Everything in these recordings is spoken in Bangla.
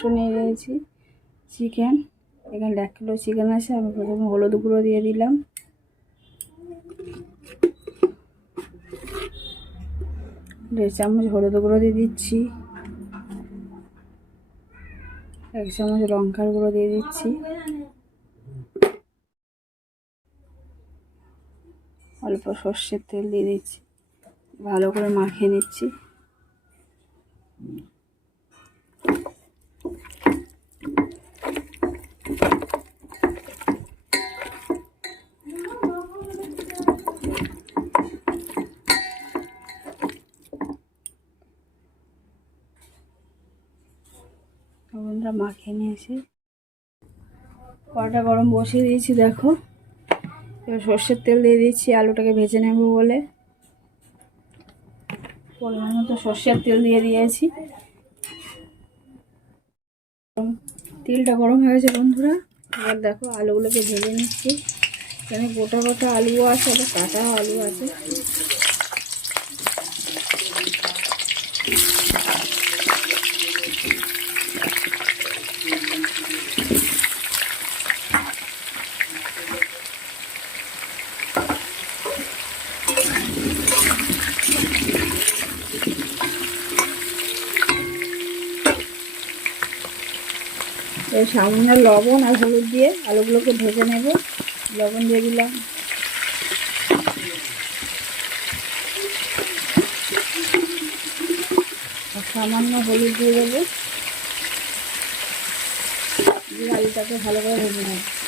মাংস নিয়ে নিয়েছি চিকেন এখানে এক কিলো চিকেন আছে, আমি প্রথমে হলুদ গুঁড়ো দিয়ে দিলাম। দেড় চামচ হলুদ গুঁড়ো দিয়ে দিচ্ছি। এক চামচ লঙ্কার গুঁড়ো দিয়ে দিচ্ছি। অল্প সর্ষের তেল দিয়ে দিচ্ছি। ভালো করে মাখিয়ে নিচ্ছি। আমরা মাখিয়ে নিয়েছি। কড়াটা গরম বসিয়ে দিয়েছি, দেখো। এবার সর্ষের তেল দিয়ে দিচ্ছি, আলুটাকে ভেজে নেব বলে। পরিমাণ মতো সর্ষের তেল দিয়ে দিয়েছি। তেলটা গরম হয়ে গেছে বন্ধুরা। এবার দেখো, আলুগুলোকে ভেজে নিচ্ছি। এখানে গোটা গোটা আলুও আছে কাটাও আলু আছে। সামান্য লবণ আর হলুদ দিয়ে আলুগুলোকে ভেজে নেব। লবণ দিয়ে দিলাম। সামান্য হলুদ দিয়ে দেবো। আলুটাকে ভালো করে ভেজে নেব।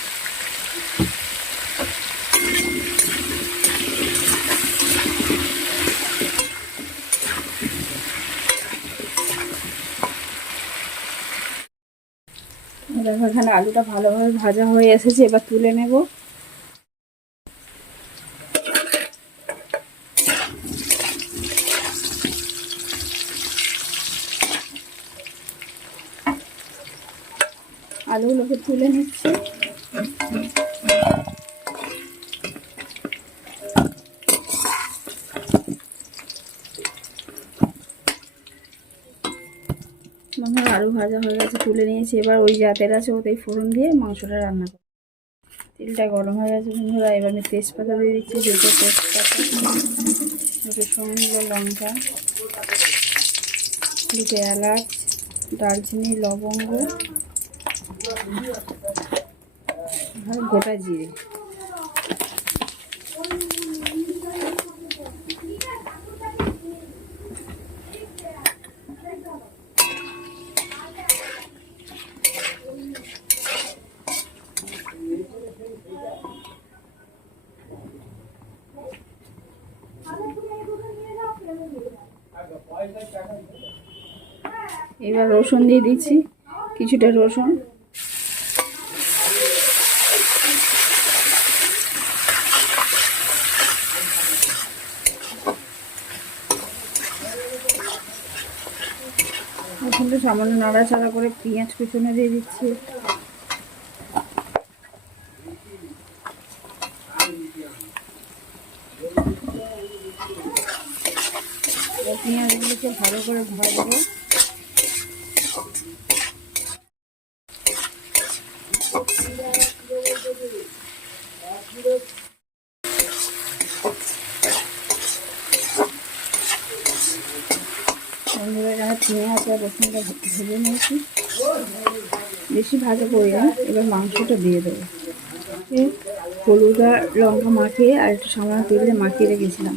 দেখো এখানে আলুটা ভালোভাবে ভাজা হয়ে এসেছে এবার তুলে নেব। আলুগুলোকে তুলে নিচ্ছে আমার আলু ভাজা হয়ে গেছে, তুলে নিয়েছি। এবার ওই জাতের আছে ওতেই ফোড়ন দিয়ে মাংসটা রান্না করব। তেলটা গরম হয়ে গেছে বন্ধুরা, এবার আমি তেজপাতা দিয়ে দিচ্ছি, দুটো তেজপাতা, দুটো সঙ্গে লঙ্কা, দুটো এলাচ, দারচিনি, লবঙ্গ গোটা জিরে। এবার রসুন দিয়ে দিচ্ছি কিছুটা রসুন। রসুনটা সামান্য নাড়াচাড়া করে পেঁয়াজ কুচুনে দিয়ে দিচ্ছি। পেঁয়াজগুলোকে ভালো করে ভাজবো আর নিয়েছি। বেশি ভাজা করি না, এবার মাংসটা দিয়ে দেবো। হলুদ আর লঙ্কা মাখিয়ে আর একটু সামান্য তেলে মাখিয়ে রেখেছিলাম।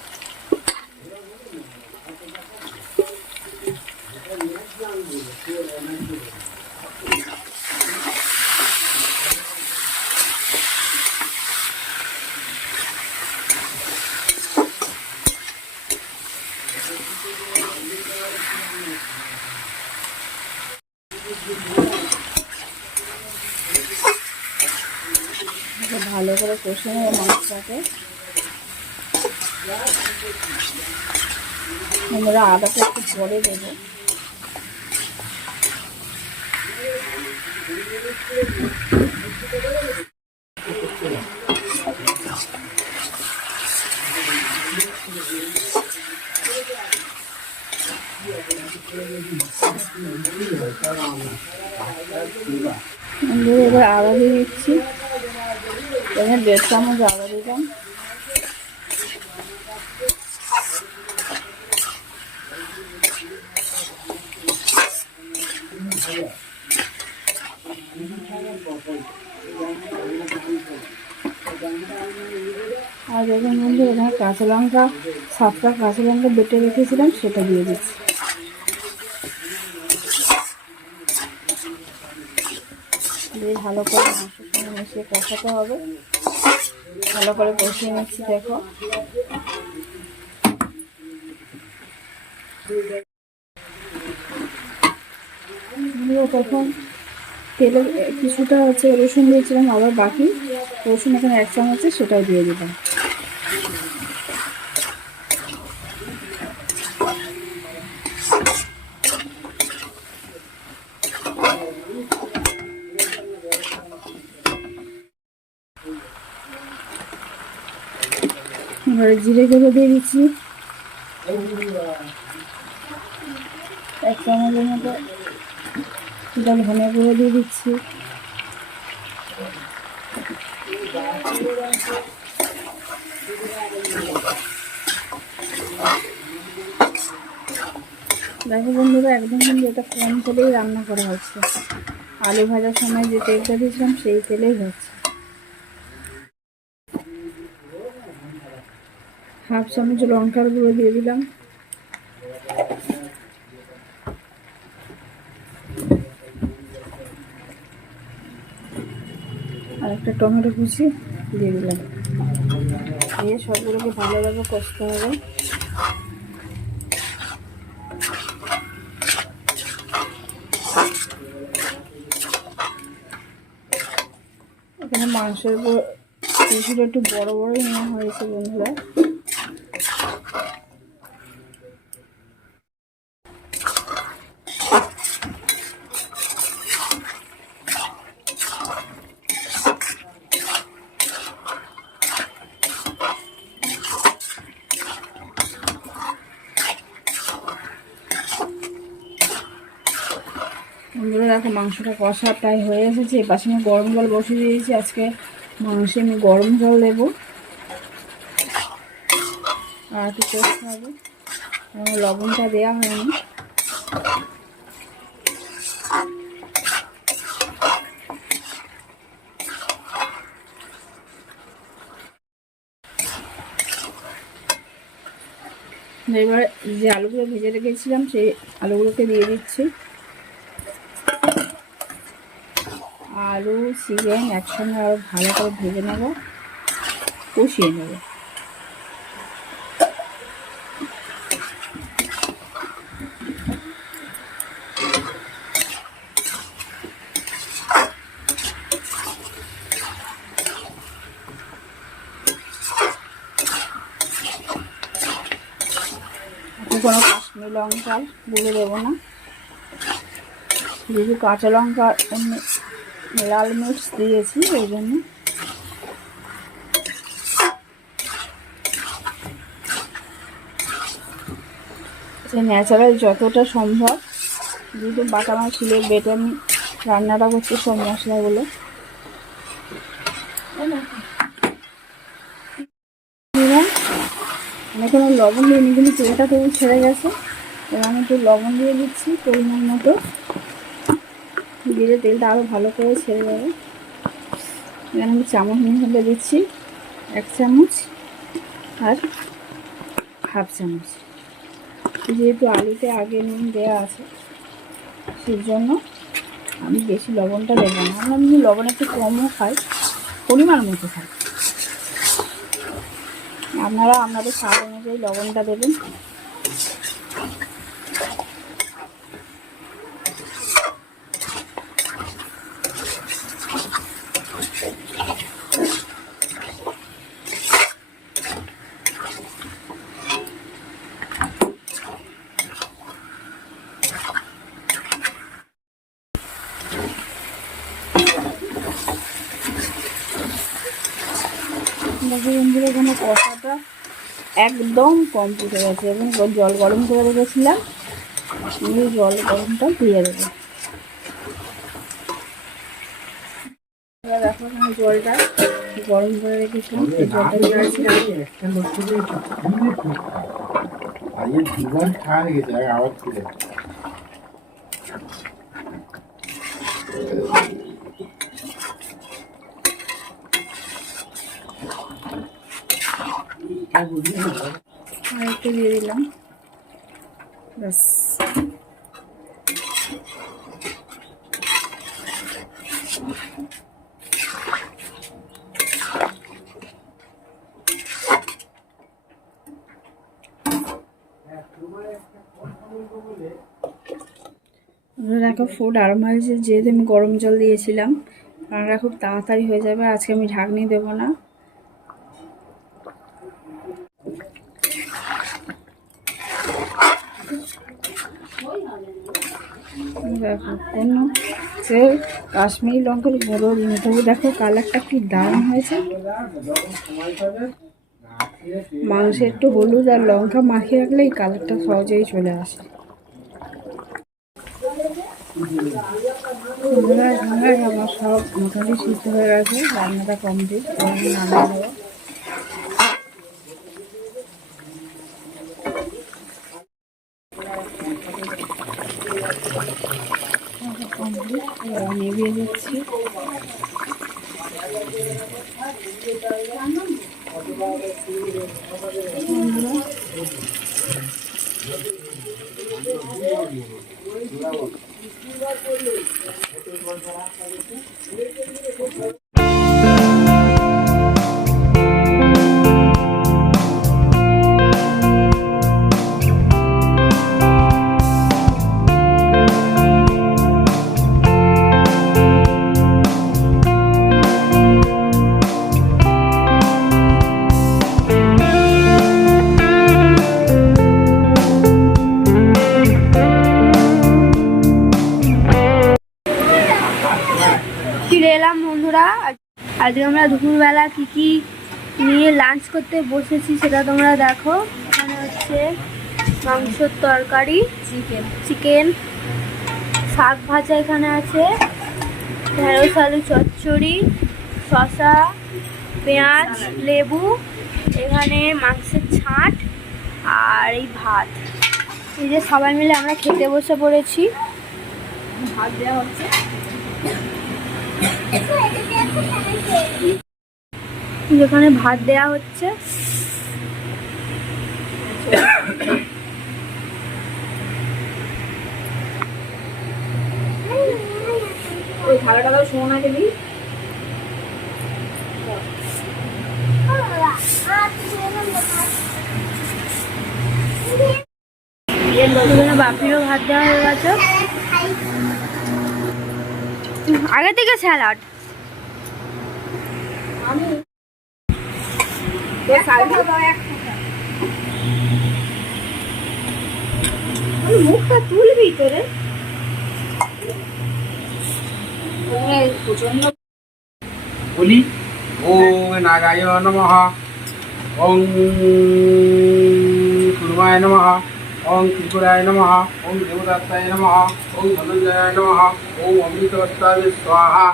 ভালো করে কষে নেব মাছটাকে। আমরা আদাটা একটু পরে দেবো। এবার আদা দিয়ে দিচ্ছি। এখানে দেড় চামচ আদা দিলাম আর দেখুন বন্ধু এখানে কাঁচা লঙ্কা, সাতটা কাঁচা লঙ্কা বেটে রেখেছিলাম, সেটা দিয়ে দিচ্ছি। দিয়ে ভালো করে মাংসের সঙ্গে মিশিয়ে কষাতে হবে। ভালো করে কষিয়ে নিচ্ছি, দেখো। তখন তেলে কিছুটা হচ্ছে রসুন দিয়েছিলাম, আবার বাকি রসুন এখানে এক চামচ সেটাও দিয়ে দিলাম। এবারে জিরে গুঁড়ো দিয়ে দিচ্ছি। এক চামচের মতো এটা ধনে গুঁড়ো দিয়ে দিচ্ছি। দেখো বন্ধুরা, একদম কিন্তু এটা কম তেলেই রান্না করা হচ্ছে। আলু ভাজার সময় যে তেলটা দিয়েছিলাম, সেই তেলেই হচ্ছে। হাফ চামচ লঙ্কার গুঁড়ো দিয়ে দিলাম। আর একটা টমেটো কুচি দিয়ে দিলাম। দিয়ে সবগুলোকে ভালোভাবে কষতে হবে। এখানে মাংসের পিসগুলো একটু বড় বড়ই নেওয়া হয়েছে বন্ধুরা। বন্ধুরা, দেখো মাংসটা কষা প্রায় হয়ে এসেছে। এর পাশে আমি গরম জল বসিয়ে দিয়েছি। আজকে মাংসে আমি গরম জল দেবো। আর একটু কষতে হবে লবণটা দেওয়া হয়নি। এবার যে আলুগুলো ভেজে রেখেছিলাম, সেই আলুগুলোকে দিয়ে দিচ্ছি। আলু, চিকেন একসঙ্গে আরও ভালো করে ভেজে নেব। কষিয়ে নেব। কোনো কাশ্মীর লঙ্কা গুঁড়ো দেবো না। যেহেতু কাঁচা লঙ্কা এমনি লাল মির্চ দিয়েছি ওই জন্য। ন্যাচারাল যতটা সম্ভব, যেহেতু বাটা মাছলে বেটে আমি রান্নাটা করছি সব মশলাগুলো। কোনো লবণ দিয়ে কিন্তু তেলটা তবু ছেড়ে গেছে। এবার আমি একটু লবণ দিয়ে দিচ্ছি পরিমাণ মতো। দিলে তেলটা আরও ভালো করে ছেড়ে যাবে এখানে আমি চামচ নিয়ে দিচ্ছি, এক চামচ আর হাফ চামচ। যেহেতু আলুতে আগে নুন দেওয়া আছে, সেই জন্য আমি বেশি লবণটা দেবো না। আমরা আমি লবণ একটু কমও খাই, পরিমাণ মতো খাই। আপনারা আপনাদের স্বাদ অনুযায়ী লবণটা দেবেন। একদম কমপ্লিট হয়ে গেছে। এবং জল গরম করে রেখেছিলাম। এই জল গরমটা দিয়ে দেবো। দেখো জলটা গরম করে রেখেছিলাম। জলটা দিয়ে আওয়াজ আর দিয়ে দিলাম। ব্যাস। দেখো ফুড আরম্ভ হয়েছে। যেহেতু আমি গরম জল দিয়েছিলাম রান্নাটা খুব তাড়াতাড়ি হয়ে যাবে, আজকে আমি ঢাকনি দেবো না। দেখো, কোনো সে কাশ্মীরি লঙ্কার দিন তবু দেখো কালারটা কি দারুণ হয়েছে। মাংসে একটু হলুদ আর লঙ্কা মাখিয়ে রাখলে এই কালারটা সহজেই চলে আসে। আমার সব মোটামুটি সিদ্ধ হয়ে গেছে, রান্নাটা কমপ্লিট কমপ্লিট এবার আমি আজকে আমরা দুপুরবেলা কি কি নিয়ে লাঞ্চ করতে বসেছি সেটা তোমরা দেখো। এখানে হচ্ছে মাংসর তরকারি চিকেন চিকেন শাক ভাজা এখানে আছে ঢেঁড়স আলু চচ্চড়ি শসা পেঁয়াজ লেবু এখানে মাংসের ছাঁট আর এই ভাত। এই যে সবাই মিলে আমরা খেতে বসে পড়েছি। ভাত দেওয়া হচ্ছে। যেখানে ভাত দেয়া হচ্ছে। ওই থালাটা বাপিরও ভাত দেওয়া হয়ে গেছে। আগে থেকে স্যালাড। মুখটা তুলবি তোরে। বলি ওম নাগায় নমঃ। ওং কুর্মায় নমঃ। ওং ত্রিপুরায় নমঃ ওং দেবদত্তায় নমঃ ওং ধনঞ্জয়ায় নমঃ ওং অমৃতবস্তায় স্বাহা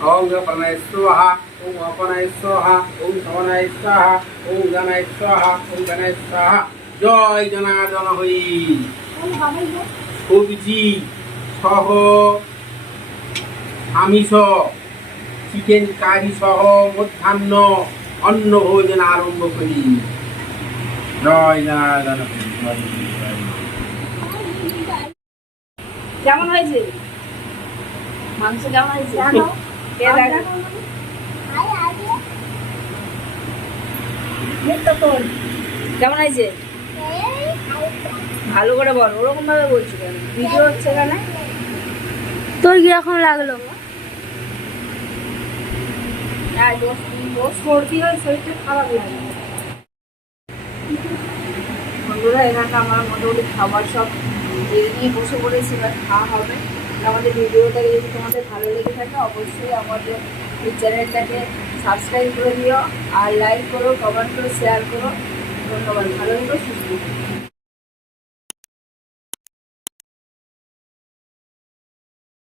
ওং প্রণয় স্বাহা ওং অপনায় স্বাহা ওং সমনায় স্বাহা ওং জনায় স্বাহা ওং গণায় স্বাহা। জয় জনার্দন হই। সবজি সহ, আমিষ, চিকেন কারি সহ, মধ্যাহ্ন, অন্ন ভোজন আরম্ভ করি। জয় জনার্দন কেমন হয়েছে? মাংস কেমন হয়েছে। কেমন? হয়েছে? ভালো করে বল ওরকম ভাবে বলছি কেন? ভিডিও হচ্ছে এখানে? তোর কীরকম লাগল? সর্দি হয় শরীরটা খারাপ লাগে বন্ধুরা, এখানে আমার মোটামুটি খাবার সব দিয়ে নিয়ে বসে পড়েছি, এবার খাওয়া হবে। আমাদের ভিডিওটা যদি তোমাদের ভালো লেগে থাকে, অবশ্যই আমাদের এই চ্যানেলটাকে সাবস্ক্রাইব করে দিও, আর লাইক করো কমেন্ট করো শেয়ার করো। ধন্যবাদ। ভালো থেকো, সুস্থ।